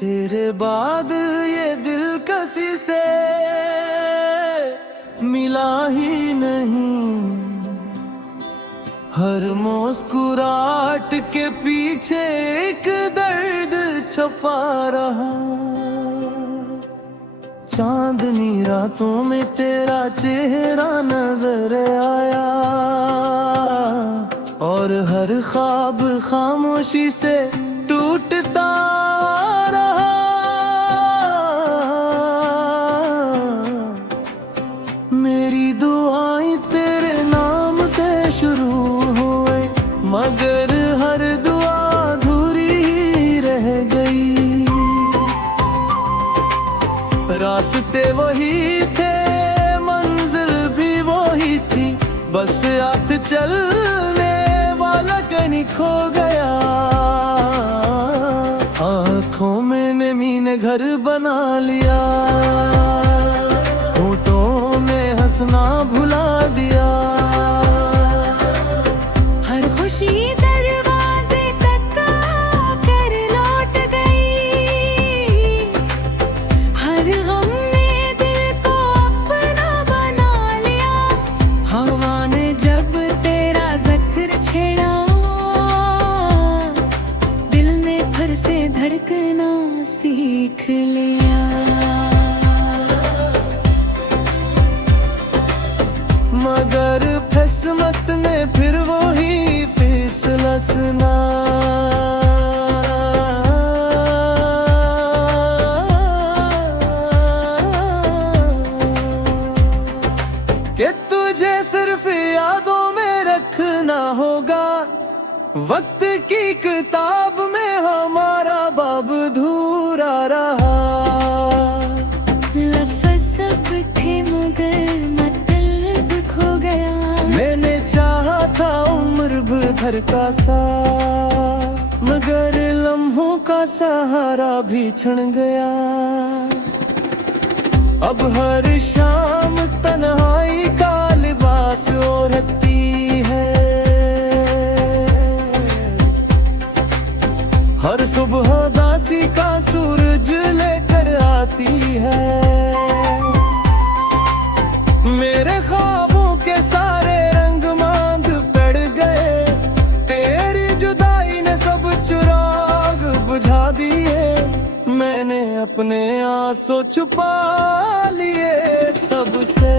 तेरे बाद ये दिल किसी से मिला ही नहीं। हर मुस्कुराहट के पीछे एक दर्द छुपा रहा। चांदनी रातों में तेरा चेहरा नजर आया और हर ख्वाब खामोशी से टूटता रहा। मेरी दुआएं तेरे नाम से शुरू हुए, मगर हर दुआ अधूरी ही रह गई। रास्ते वही थे, मंजिल भी वही थी, बस साथ चलने वाला कहीं खो गया। आँखों में नमी ने घर बना लिया, होठों में हंसना भुला दिया। हर खुशी दरवाजे तक आकर लौट गई, हर गम ने दिल को अपना बना लिया। हवा ने जब तेरा जिक्र छेड़ा, दिल ने फिर से धड़कना सीख लिया। मगर किस्मत ने फिर वही फैसला सुना। कि तुझे सिर्फ यादों में रखना होगा, वक्त की किताब में हमारा बाब अधूरा रहा। लफ्ज़ सब थे मगर मतलब खो गया। मैंने चाहा था उम्र भर का साथ, मगर लम्हों का सहारा भी छिन गया। अब हर शाम तन्हाई का लिबास ओढ़ती है, हर सुबह दासी का सूरज लेकर आती है। मेरे ख्वाबों के सारे रंग मांद पड़ गए, तेरी जुदाई ने सब चिराग बुझा दिए। मैंने अपने आंसू छुपा लिए सबसे।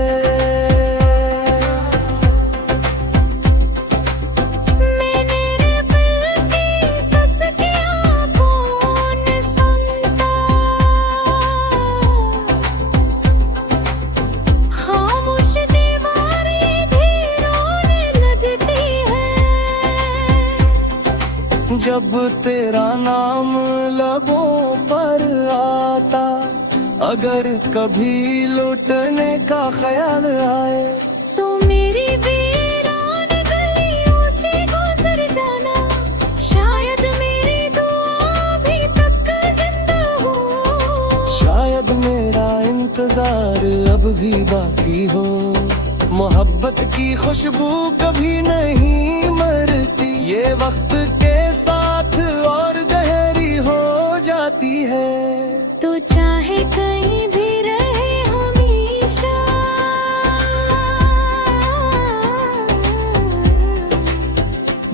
जब तेरा नाम लबों पर आता, अगर कभी लौटने का ख्याल आए, तो मेरी वीरान गलियों से गुजर जाना। शायद मेरी दुआ अभी तक जिंदा हो, शायद मेरा इंतजार अब भी बाकी हो। मोहब्बत की खुशबू कभी नहीं मरती, ये वक्त के साथ और गहरी हो जाती है। तो चाहे कहीं भी रहे हमेशा,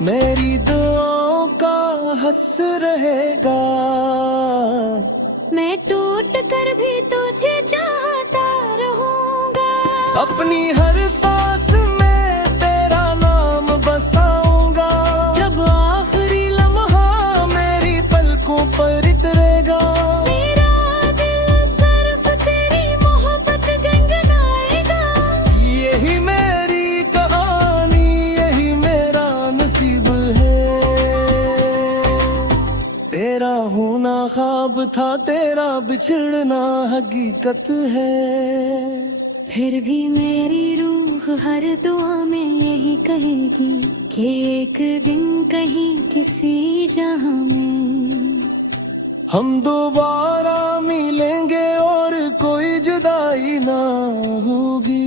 मेरी दुआओं का हंस रहेगा। मैं टूट कर भी तुझे चाहता रहूंगा। अपनी हर सांस में तेरा नाम बसाऊंगा, जब आखिरी लम्हा मेरी पलकों पर उतरेगा। मेरा दिल सिर्फ तेरी मोहब्बत गुनगुनाएगा। यही मेरी कहानी, यही मेरा नसीब है। तेरा होना ख्वाब था, तेरा बिछड़ना हकीकत है। फिर भी मेरी रूह हर दुआ में यही कहेगी कि एक दिन कहीं किसी जहां में हम दोबारा मिलेंगे और कोई जुदाई ना होगी।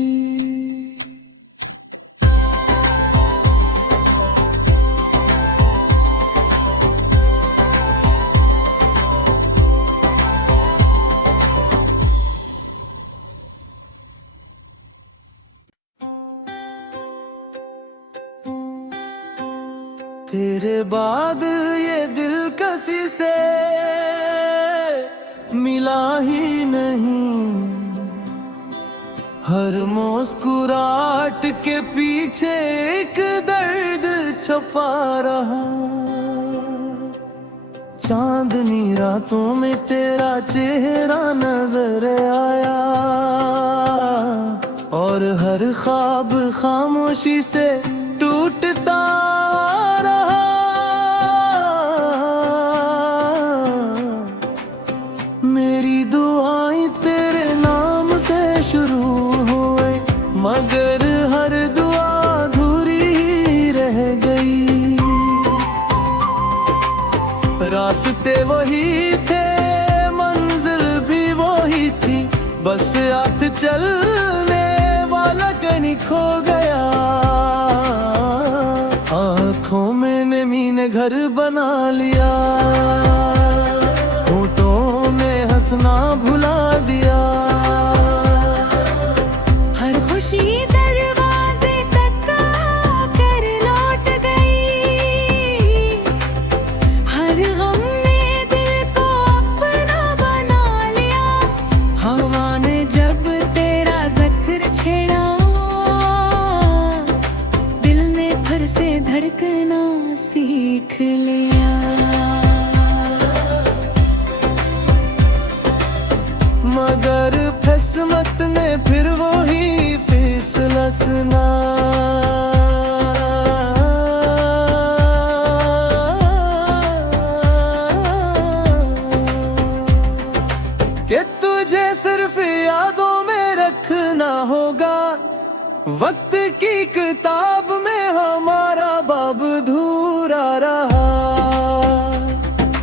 तेरे बाद ये दिल किसी से मिला ही नहीं। हर मुस्कुराहट के पीछे एक दर्द छुपा रहा। चांदनी रातों में तेरा चेहरा नजर आया और हर ख्वाब खामोशी से टूटता रहा। मेरी दुआएं तेरे नाम से शुरू हुए, मगर हर दुआ अधूरी ही रह गई। रास्ते वही थे, मंजिल भी वही थी, बस साथ चलने वाला कहीं खो गया। आँखों में नमी ने घर बना लिया, होठों में हंसना भुला दिया। हर खुशी दरवाजे तक आकर लौट गई, हर गम ने दिल को अपना बना लिया। हवा ने जब तेरा जिक्र छेड़ा, दिल ने फिर से धड़कना सीख लिया। मगर किस्मत ने फिर वही फैसला सुना। कि तुझे सिर्फ यादों में रखना होगा, वक्त की किताब में हमारा बाब धूरा रहा।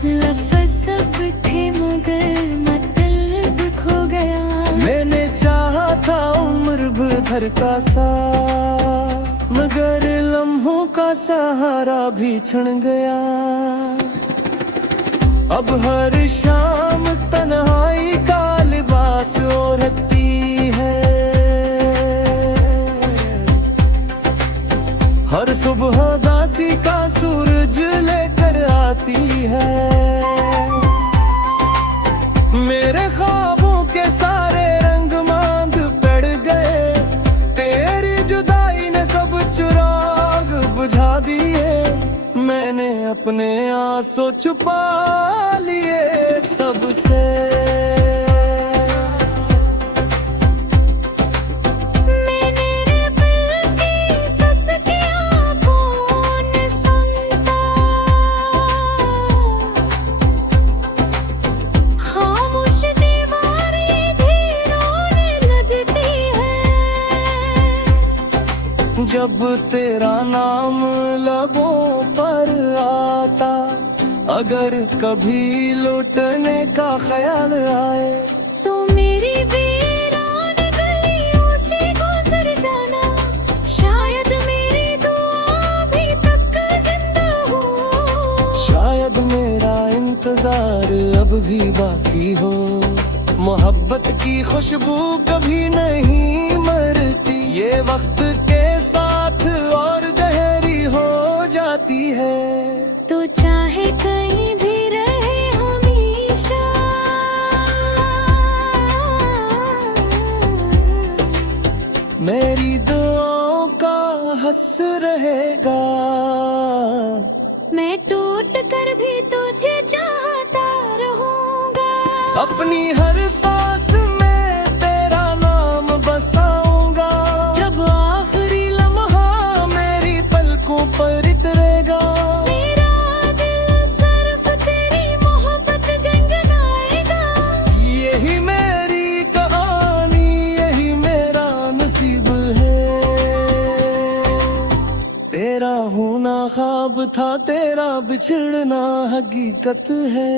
लफ्ज़ सब थे मगर मतलब खो गया। मैंने चाहा था उम्र भर का साथ, मगर लम्हों का सहारा भी छिन गया। अब हर शाम तन्हाई का लिबास ओढ़ती है, हर सुबह दासी का सूरज लेकर आती है। मेरे ख्वाबों के सारे रंग मांद पड़ गए, तेरी जुदाई ने सब चिराग बुझा दिए। मैंने अपने आंसू छुपा लिए सबसे। मैंने रे दिल की सस्तियाँ कौन सुनता, खामोश दीवारें भी रोने लगती है। जब तेरा नाम लबों पर आता, अगर कभी लौटने का ख्याल आए, तो मेरी वीरान गलियों से गुजर जाना। शायद मेरी दुआ अभी तक जिंदा हो, शायद मेरा इंतजार अब भी बाकी हो। मोहब्बत की खुशबू कभी नहीं मरती, ये वक्त के साथ और गहरी हो जाती है। तो चाहे कहीं भी रहे हमेशा, मेरी दुआओं का हंस रहेगा। मैं टूट कर भी तुझे चाहता रहूंगा। अपनी हर सांस में तेरा नाम बसाऊंगा, जब आखिरी लम्हा मेरी पलकों पर उतरेगा। मेरा दिल सिर्फ तेरी मोहब्बत गुनगुनाएगा। यही मेरी कहानी, यही मेरा नसीब है। तेरा होना ख्वाब था, तेरा बिछड़ना हकीकत है।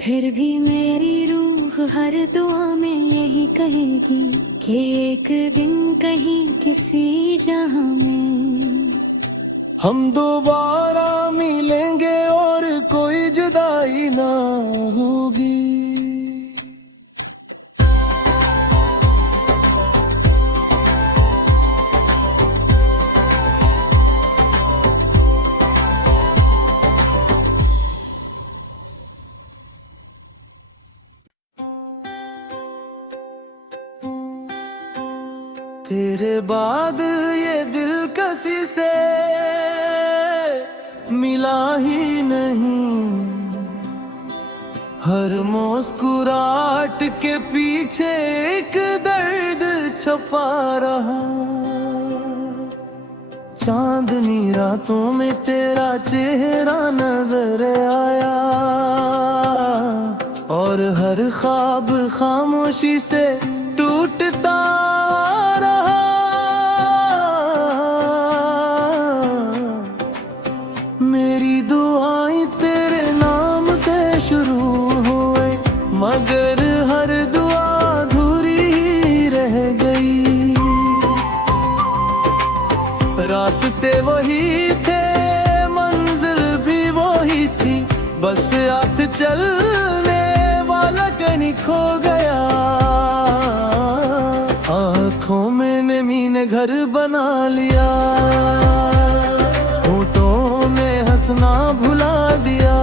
फिर भी मेरी रूह हर दुआ में यही कहेगी कि एक दिन कहीं किसी जहां में हम दोबारा मिलेंगे और कोई जुदाई ना होगी। तेरे बाद ये दिल किसी से मिला ही नहीं। हर मुस्कुराहट के पीछे एक दर्द छुपा रहा। चांदनी रातों में तेरा चेहरा नजर आया और हर ख्वाब खामोशी से टूटता रहा। मेरी दुआएं तेरे नाम से शुरू हुए, मगर हर दुआ अधूरी ही रह गई। रास्ते वही थे, मंजिल भी वही थी, बस साथ चलने वाला कहीं खो गया। आँखों में नमी ने घर बना लिया, होठों में हंसना भुला दिया।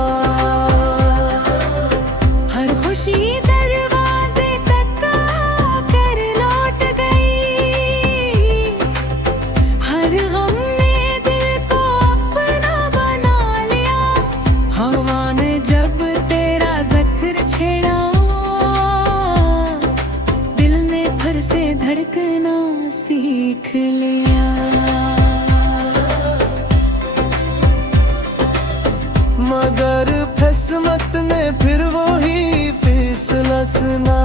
हर खुशी दरवाजे तक आकर लौट गई, हर गम ने दिल को अपना बना लिया। हवा ने जब तेरा जिक्र छेड़ा, दिल ने फिर से धड़कना सीख लिया। मगर किस्मत ने फिर वही फैसला सुना।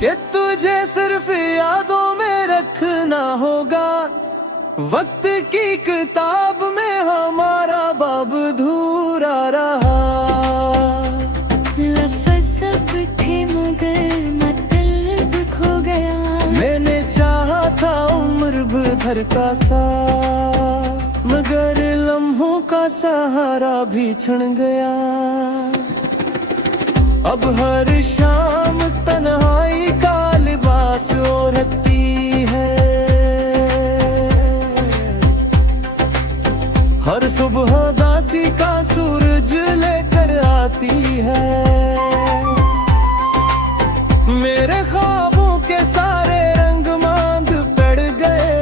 कि तुझे सिर्फ यादों में रखना होगा, वक्त की किताब में हमारा बाब अधूरा रहा। लफ्ज़ सब थे मगर मतलब खो गया। मैंने चाहा था उम्र भर का साथ, मगर लम्हों का सहारा भी छिन गया। अब हर शाम तन्हाई का लिबास ओढ़ती है, हर सुबह दासी का सूरज लेकर आती है। मेरे ख्वाबों के सारे रंग मांद पड़ गए,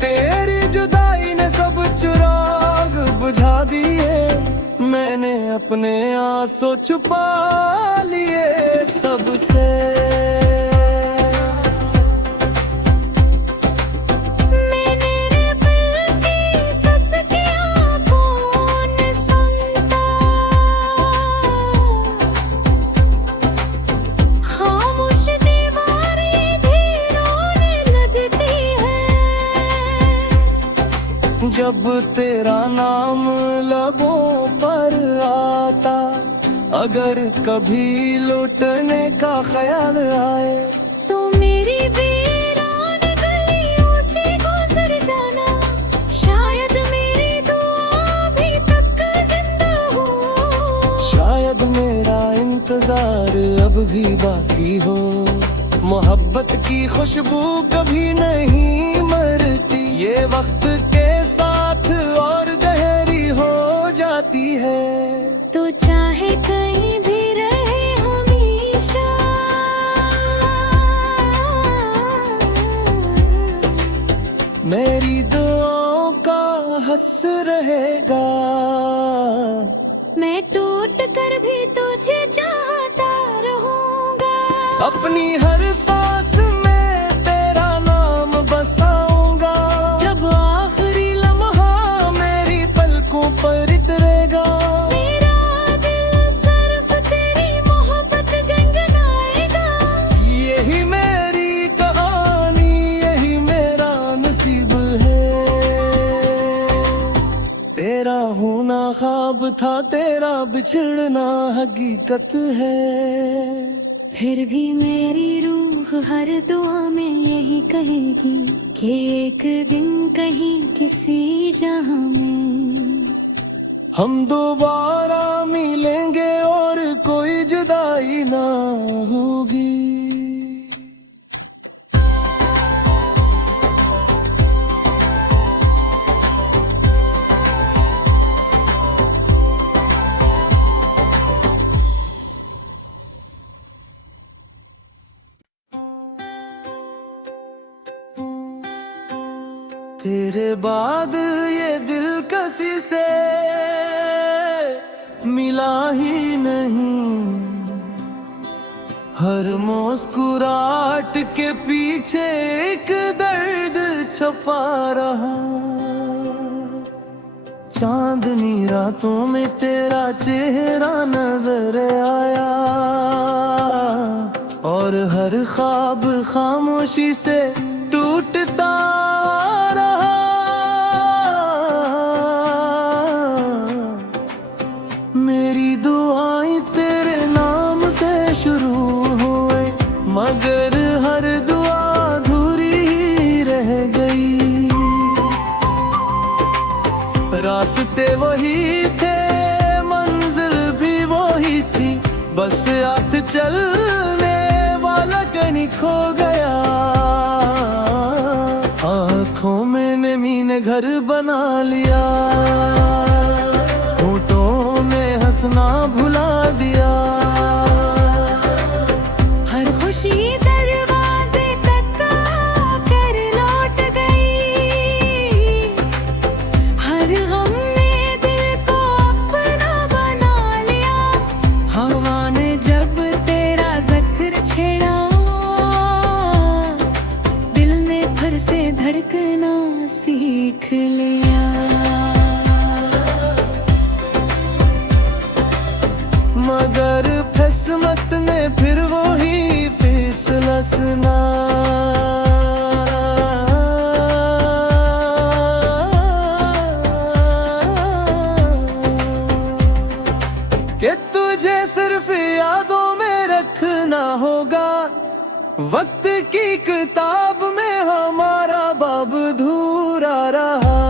तेरी जुदाई ने सब चिराग बुझा दिए। मैंने अपने आंसू छुपा लिए सबसे। जब तेरा नाम लबों पर आता, अगर कभी लौटने का ख्याल आए, तो मेरी वीरान गलियों से गुजर जाना। शायद मेरी दुआ अभी तक जिंदा हो, शायद मेरा इंतजार अब भी बाकी हो। मोहब्बत की खुशबू कभी नहीं मरती, ये वक्त के साथ और गहरी हो जाती है। तो चाहे कहीं भी रहे हमेशा, मेरी दुआओं का हंस रहेगा। मैं टूट कर भी तुझे चाहता रहूंगा। अपनी हर सांस में तेरा नाम बसाऊंगा, जब आखिरी लम्हा मेरी पलकों पर उतरेगा। मेरा दिल सिर्फ तेरी मोहब्बत गुनगुनाएगा। यही मेरी कहानी, यही मेरा नसीब है। तेरा होना ख्वाब था, तेरा बिछड़ना हकीकत है। फिर भी मेरी रूह हर दुआ में यही कहेगी कि एक दिन कहीं किसी जहां में हम दोबारा मिलेंगे और कोई जुदाई ना होगी। तेरे बाद ये दिल किसी से मिला ही नहीं। हर मुस्कुराहट के पीछे एक दर्द छुपा रहा। चांदनी रातों में तेरा चेहरा नजर आया और हर ख्वाब खामोशी से टूटता रहा। मेरी दुआएं तेरे नाम से शुरू हुए, मगर हर दुआ अधूरी ही रह गई। रास्ते वही थे, मंजिल भी वही थी, बस साथ चलने वाला कहीं खो गया। आँखों में नमी ने घर बना लिया, होठों में हंसना भुला दिया। हर खुशी दरवाजे तक आकर लौट गई, हर गम ने दिल को अपना बना लिया। हवा ने जब तेरा जिक्र छेड़ा, दिल ने फिर से धड़कना सीख लिया। मगर किस्मत ने फिर वही फैसला सुना। कि तुझे सिर्फ यादों में रखना होगा, वक्त की किताब में हमारा बाब अधूरा रहा।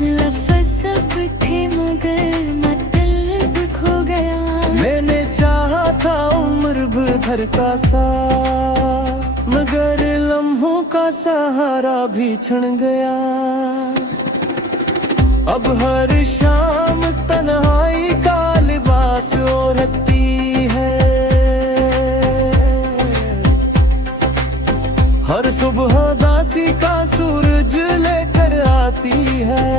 लफ्ज़ सब थे मगर मतलब खो गया। मैंने चाहा था उम्र भर का साथ, मगर लम्हों का सहारा भी छिन गया। अब हर शाम तन्हाई का लिबास ओढ़ती है, हर सुबह दासी का सूरज लेकर आती है।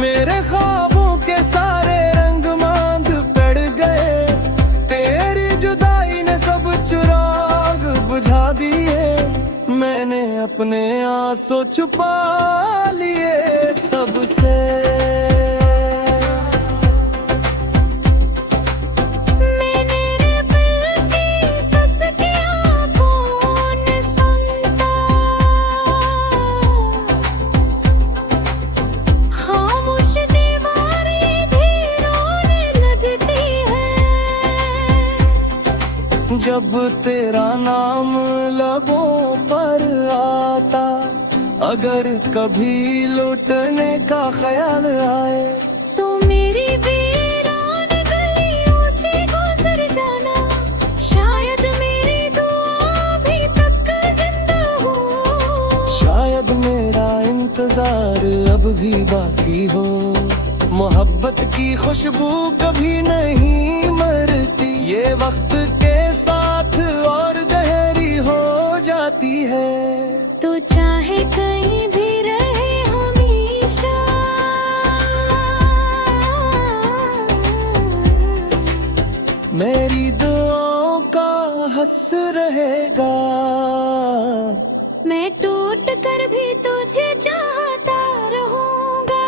मेरे ख्वाबों के सारे रंग मांद पड़ गए, तेरी जुदाई ने सब चिराग बुझा दिए। मैंने अपने आंसू छुपा लिए सबसे। मैंने रे दिल की सस्तियां कौन सुनता, खामोश दीवारें भी रोने लगती है। जब तेरा नाम लबों पर आता, अगर कभी लौटने का ख्याल आए, तो मेरी वीरान गलियों से गुजर जाना। शायद मेरी दुआ अभी तक जिंदा हो, शायद मेरा इंतजार अब भी बाकी हो। मोहब्बत की खुशबू कभी नहीं मरती, ये वक्त के साथ और गहरी हो जाती है। तो चाहे कहीं भी रहे हमेशा, मेरी दुआओं का हंस रहेगा। मैं टूट कर भी तुझे चाहता रहूंगा।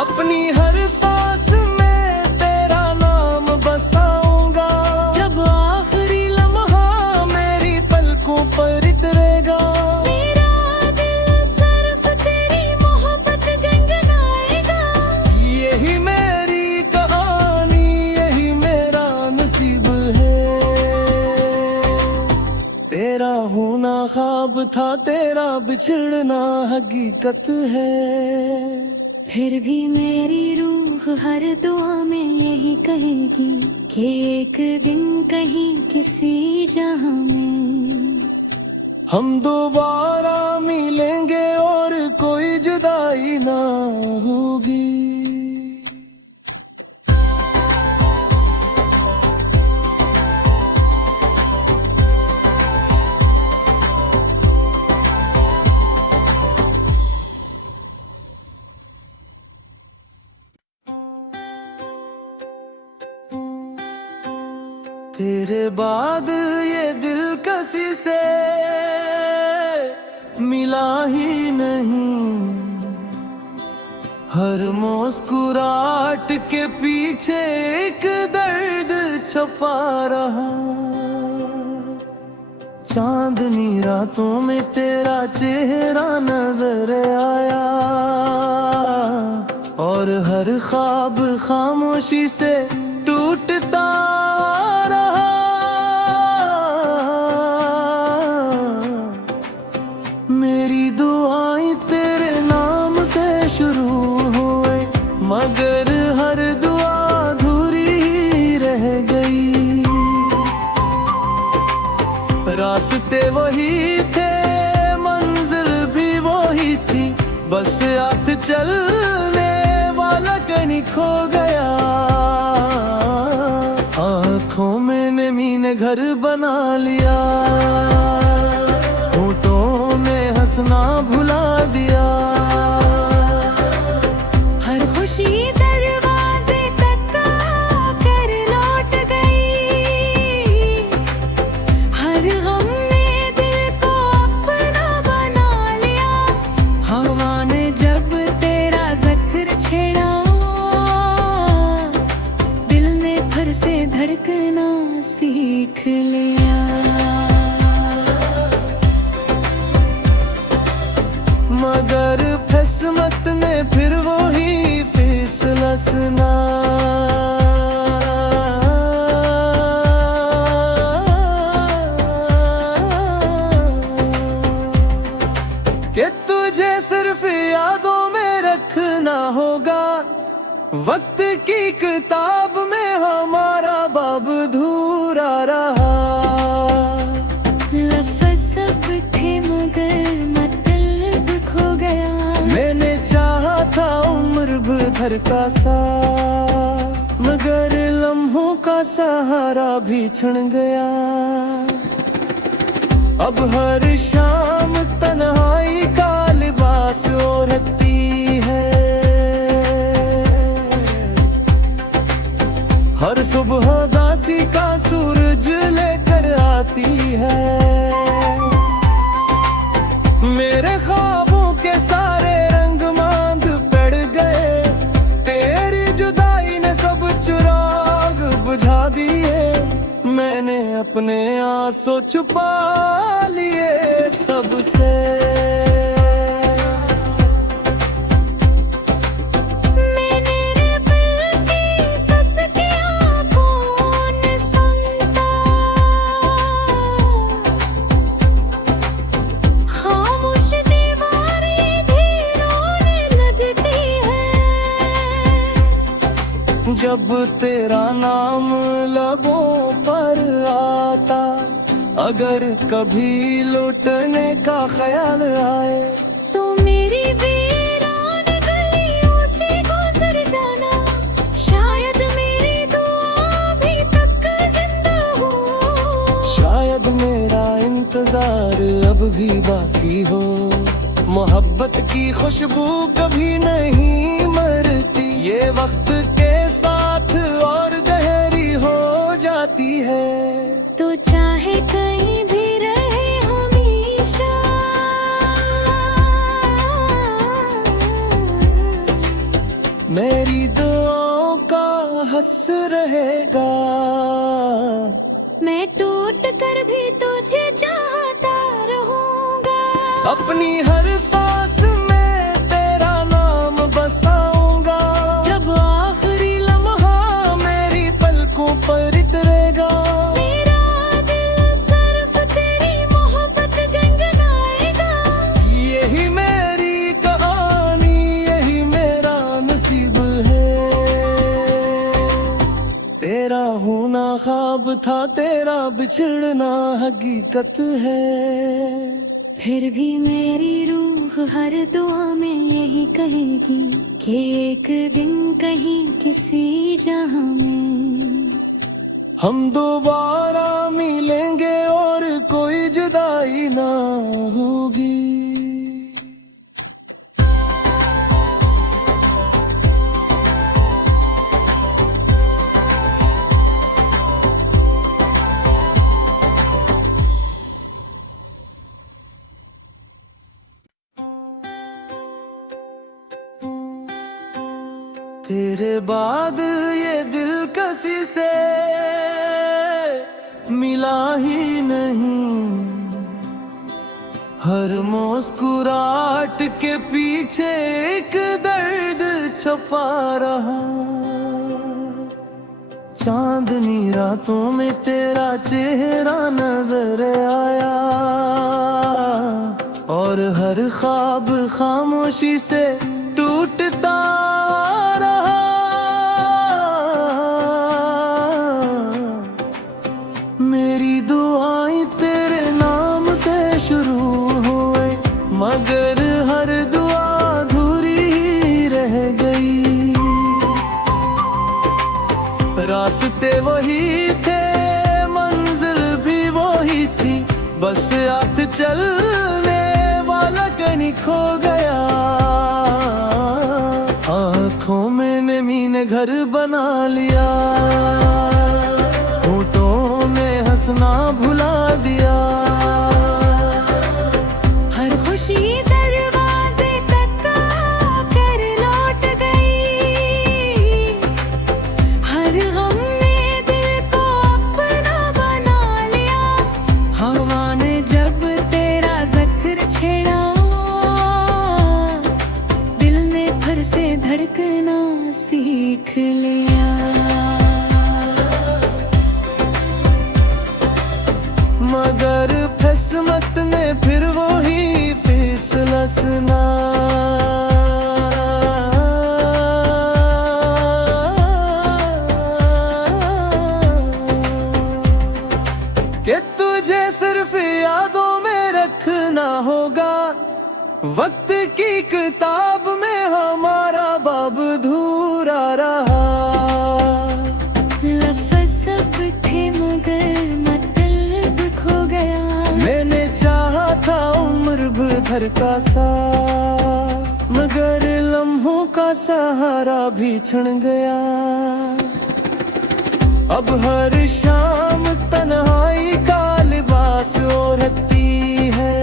अपनी हर सांस में तेरा नाम बसाऊंगा, जब आखिरी लम्हा मेरी पलकों पर उतरेगा। मेरा दिल सिर्फ तेरी मोहब्बत गुनगुनाएगा। यही मेरी कहानी, यही मेरा नसीब है। तेरा होना ख्वाब था, तेरा बिछड़ना हकीकत है। फिर भी मेरी रूह हर दुआ में यही कहेगी कि एक दिन कहीं किसी जहां में हम दोबारा मिलेंगे और कोई जुदाई ना होगी। तेरे बाद ये दिल किसी से मिला ही नहीं। हर मुस्कुराहट के पीछे एक दर्द छुपा रहा। चांदनी रातों में तेरा चेहरा नजर आया और हर ख्वाब खामोशी से टूटता रहा। मेरी दुआएं तेरे नाम से शुरू हुए, मगर हर दुआ अधूरी ही रह गई। रास्ते वही थे, मंजिल भी वही थी, बस साथ चलने वाला कहीं खो गया। आँखों में नमी ने घर बना लिया, होठों में हंसना भुला दिया। हर खुशी दरवाजे तक आकर लौट गई, हर गम ने दिल को अपना बना लिया। हवा ने जब तेरा जिक्र छेड़ा, दिल ने फिर से धड़कना सीख लिया। मगर किस्मत ने फिर वही फैसला सुना। कि तुझे सिर्फ यादों में रखना होगा, वक्त की किताब में हमारा बाब अधूरा रहा। लफ्ज़ सब थे मगर मतलब खो गया। मैंने चाहा था उम्र भर का साथ, मगर लम्हों का सहारा भी छिन गया। अब हर शाम तन्हाई का लिबास ओढ़ती है, हर सुबह दासी का सूरज लेकर आती है। मेरे ख्वाबों के सारे रंग मांद पड़ गए, तेरी जुदाई ने सब चिराग बुझा दिए। मैंने अपने आंसू छुपा लिए सबसे। जब तेरा नाम लबों पर आता, अगर कभी लौटने का ख्याल आए, तो मेरी वीरान गलियों से गुजर जाना। शायद मेरी दुआ अभी तक जिंदा हो, शायद मेरा इंतजार अब भी बाकी हो। मोहब्बत की खुशबू कभी नहीं मरती, ये वक्त के साथ और गहरी हो जाती है। तो चाहे कहीं भी रहे हमेशा, मेरी दुआओं का हंस रहेगा। मैं टूट कर भी तुझे चाहता रहूंगा। अपनी हर सांस में तेरा नाम बसाऊंगा, जब आखिरी लम्हा मेरी पलकों पर उतरेगा। मेरा दिल सिर्फ तेरी मोहब्बत गुनगुनाएगा। यही मेरी कहानी, यही मेरा नसीब है। तेरा होना ख्वाब था, तेरा बिछड़ना हकीकत है। फिर भी मेरी रूह हर दुआ में यही कहेगी कि एक दिन कहीं किसी जहां में हम दोबारा मिलेंगे और कोई जुदाई ना होगी। तेरे बाद ये दिल किसी से मिला ही नहीं। हर मुस्कुराहट के पीछे एक दर्द छुपा रहा। चांदनी रातों में तेरा चेहरा नजर आया और हर ख्वाब खामोशी से टूटता रहा। मेरी दुआएं तेरे नाम से शुरू हुए, मगर हर दुआ अधूरी ही रह गई। रास्ते वही थे, मंजिल भी वही थी, बस साथ चलने वाला कहीं खो गया। आँखों में नमी ने घर बना लिया, होठों में हंसना भुला दिया। हर खुशी दरवाजे तक आकर लौट गई, हर गम ने दिल को अपना बना लिया। हवा ने जब तेरा जिक्र छेड़ा, दिल ने फिर से धड़कना सीख लिया। मगर किस्मत ने फिर वही फैसला सुना। कि तुझे सिर्फ यादों में रखना होगा, वक्त की किताब में हमारा बाब अधूरा रहा। लफ्ज़ सब थे मगर मतलब खो गया। मैंने चाहा था उम्र भर का साथ, मगर लम्हों का सहारा भी छिन गया। अब हर शाम तन्हाई का लिबास ओढ़ती है,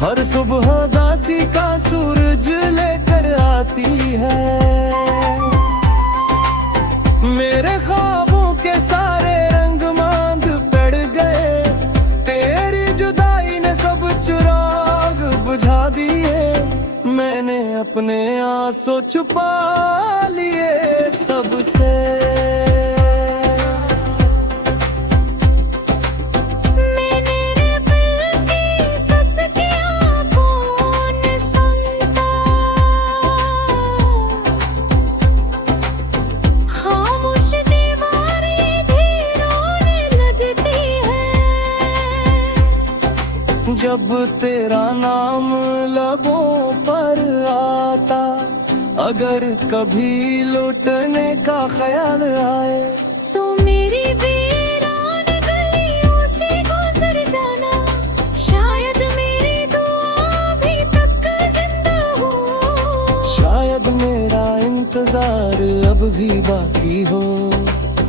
हर सुबह दासी का सूरज लेकर आती है। मेरे ख्वाबों के सारे रंग मांद पड़ गए, तेरी जुदाई ने सब चिराग बुझा दिए। मैंने अपने आंसू छुपा लिए सबसे। मैंने रे दिल की सस्तियां कौन सुनता, खामोश दीवारें भी रोने लगती है। जब तेरा नाम लबों पर आता, अगर कभी लौटने का ख्याल आए, तो मेरी वीरान गलियों से गुजर जाना। शायद मेरी दुआ अभी तक जिंदा हो, शायद मेरा इंतजार अब भी बाकी हो।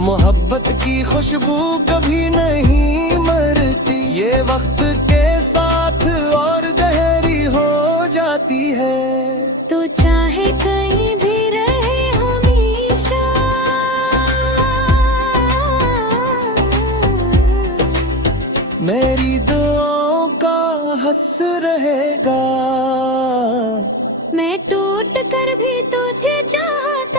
मोहब्बत की खुशबू कभी नहीं मरती, ये वक्त के साथ और गहरी हो जाती है। तो चाहे कहीं भी रहे हमेशा, मेरी दुआओं का हंस रहेगा। मैं टूट कर भी तुझे चाहता